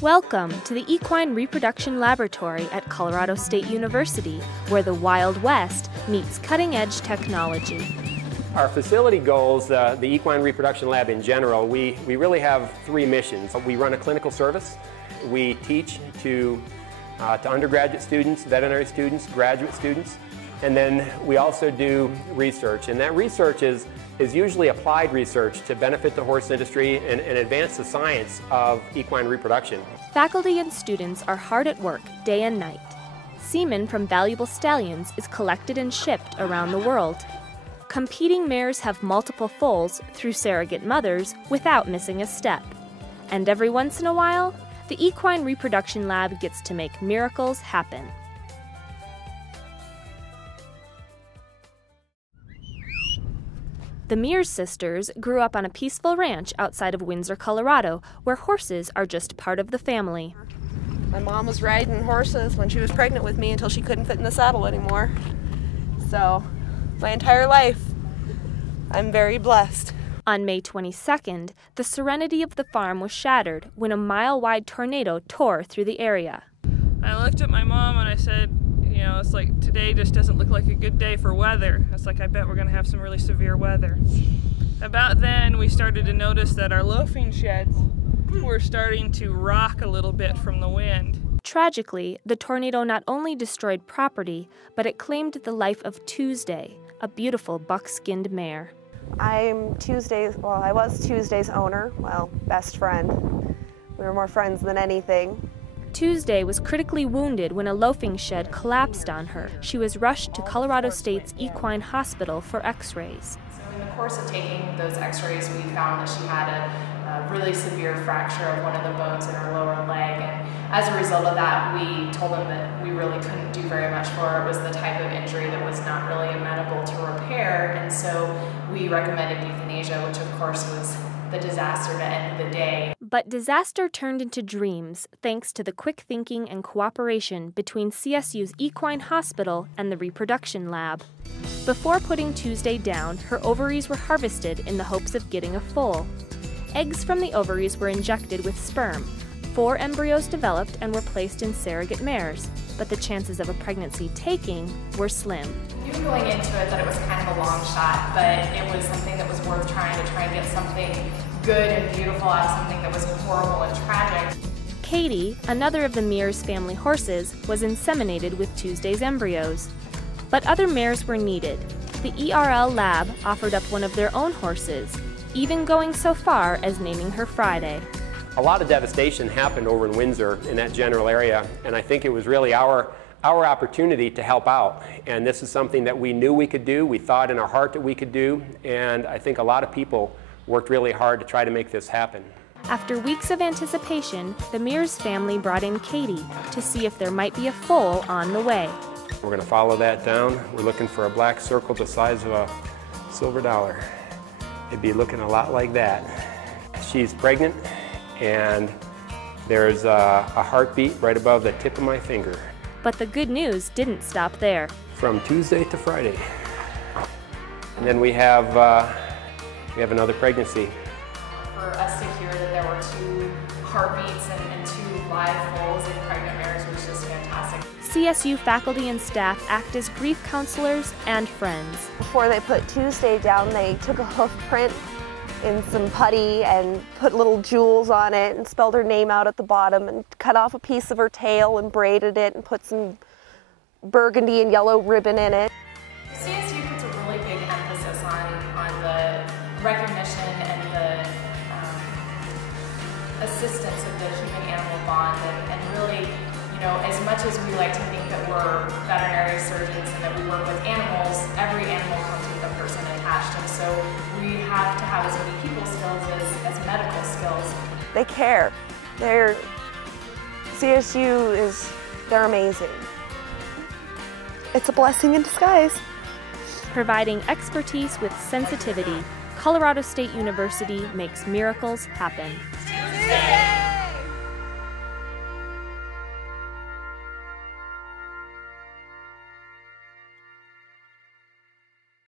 Welcome to the Equine Reproduction Laboratory at Colorado State University, where the Wild West meets cutting-edge technology. Our facility goals, the Equine Reproduction Lab in general, we really have three missions. We run a clinical service, we teach to undergraduate students, veterinary students, graduate students, and then we also do research. And that research is usually applied research to benefit the horse industry and advance the science of equine reproduction. Faculty and students are hard at work day and night. Semen from valuable stallions is collected and shipped around the world. Competing mares have multiple foals through surrogate mothers without missing a step. And every once in a while, the Equine Reproduction Lab gets to make miracles happen. The Mears sisters grew up on a peaceful ranch outside of Windsor, Colorado, where horses are just part of the family. My mom was riding horses when she was pregnant with me until she couldn't fit in the saddle anymore. So, my entire life, I'm very blessed. On May 22nd, the serenity of the farm was shattered when a mile-wide tornado tore through the area. I looked at my mom and I said, you know, it's like today just doesn't look like a good day for weather. It's like I bet we're going to have some really severe weather. About then, we started to notice that our loafing sheds were starting to rock a little bit from the wind. Tragically, the tornado not only destroyed property, but it claimed the life of Tuesday, a beautiful buck-skinned mare. I was Tuesday's owner, well, best friend. We were more friends than anything. Tuesday was critically wounded when a loafing shed collapsed on her. She was rushed to Colorado State's Equine Hospital for x-rays. So in the course of taking those x-rays, we found that she had a really severe fracture of one of the bones in her lower leg. And as a result of that, we told them that we really couldn't do very much for her. It was the type of injury that was not really amenable to repair. And so we recommended euthanasia, which of course was the disaster to end the day. But disaster turned into dreams thanks to the quick thinking and cooperation between CSU's Equine Hospital and the Reproduction Lab. Before putting Tuesday down, her ovaries were harvested in the hopes of getting a foal. Eggs from the ovaries were injected with sperm. 4 embryos developed and were placed in surrogate mares, but the chances of a pregnancy taking were slim. We knew going into it that it was kind of a long shot, but it was something that was worth trying to get something good and beautiful out of something that was horrible and tragic. Katie, another of the Mears family horses, was inseminated with Tuesday's embryos. But other mares were needed. The ERL lab offered up one of their own horses, even going so far as naming her Friday. A lot of devastation happened over in Windsor in that general area, and I think it was really our opportunity to help out. And this is something that we knew we could do, we thought in our heart that we could do, and I think a lot of people worked really hard to try to make this happen. After weeks of anticipation, the Mears family brought in Katie to see if there might be a foal on the way. We're going to follow that down. We're looking for a black circle the size of a silver dollar. It'd be looking a lot like that. She's pregnant, and there's a heartbeat right above the tip of my finger. But the good news didn't stop there. From Tuesday to Friday. And then we have another pregnancy. For us to hear that there were 2 heartbeats and 2 live foals in pregnant mares was just fantastic. CSU faculty and staff act as grief counselors and friends. Before they put Tuesday down, they took a hoof print in some putty and put little jewels on it and spelled her name out at the bottom and cut off a piece of her tail and braided it and put some burgundy and yellow ribbon in it. CSU puts a really big emphasis on the recognition and the assistance of the human-animal bond, and really, you know, as much as we like to think that we're veterinary surgeons and that we work with animals, every animal comes with a person attached, and so we have to have as many people skills as medical skills. They care. They're amazing. It's a blessing in disguise. Providing expertise with sensitivity, Colorado State University makes miracles happen.